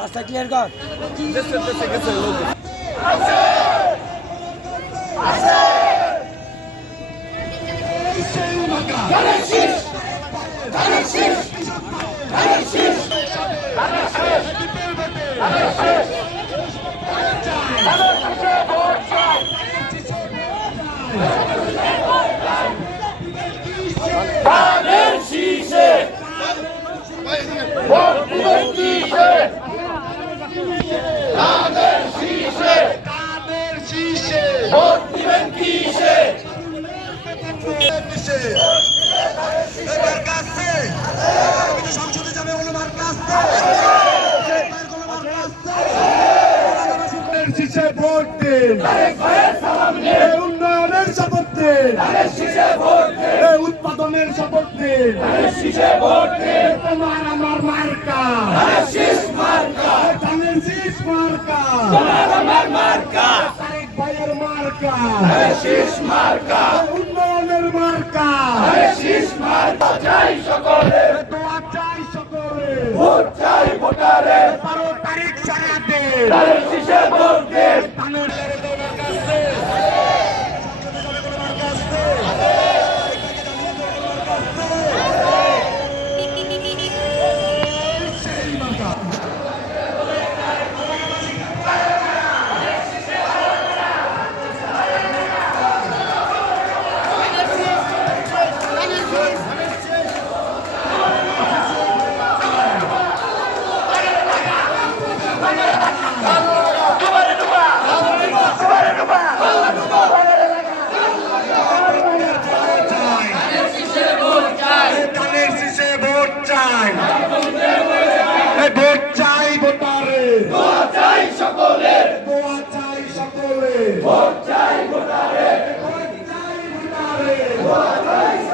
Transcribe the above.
রাস্তা ক্লিয়ার কর। সংসদে যাবে ভোট দিন, উন্নয়নের শপথ দিন, উৎপাদনের শপথ দিন, তোমার আমার মার্কা, ধানের শীষ মার্কা, তারেক ভাইয়ের মার্কা, উন্নয়নের মার্কা, চাই সকলে, দোয়া চাই সকলে, ভোট চাই ভোটারে, 12 তারিখ সরাতে, ধানের শীষে ভোট দিন, ধানের ভোট চাই ভোটারে, দোয়া চাই সকলে, দোয়া চাই সকলে, ভোট চাই ভোটারে, ভোট চাই ভোটারে, দোয়া চাই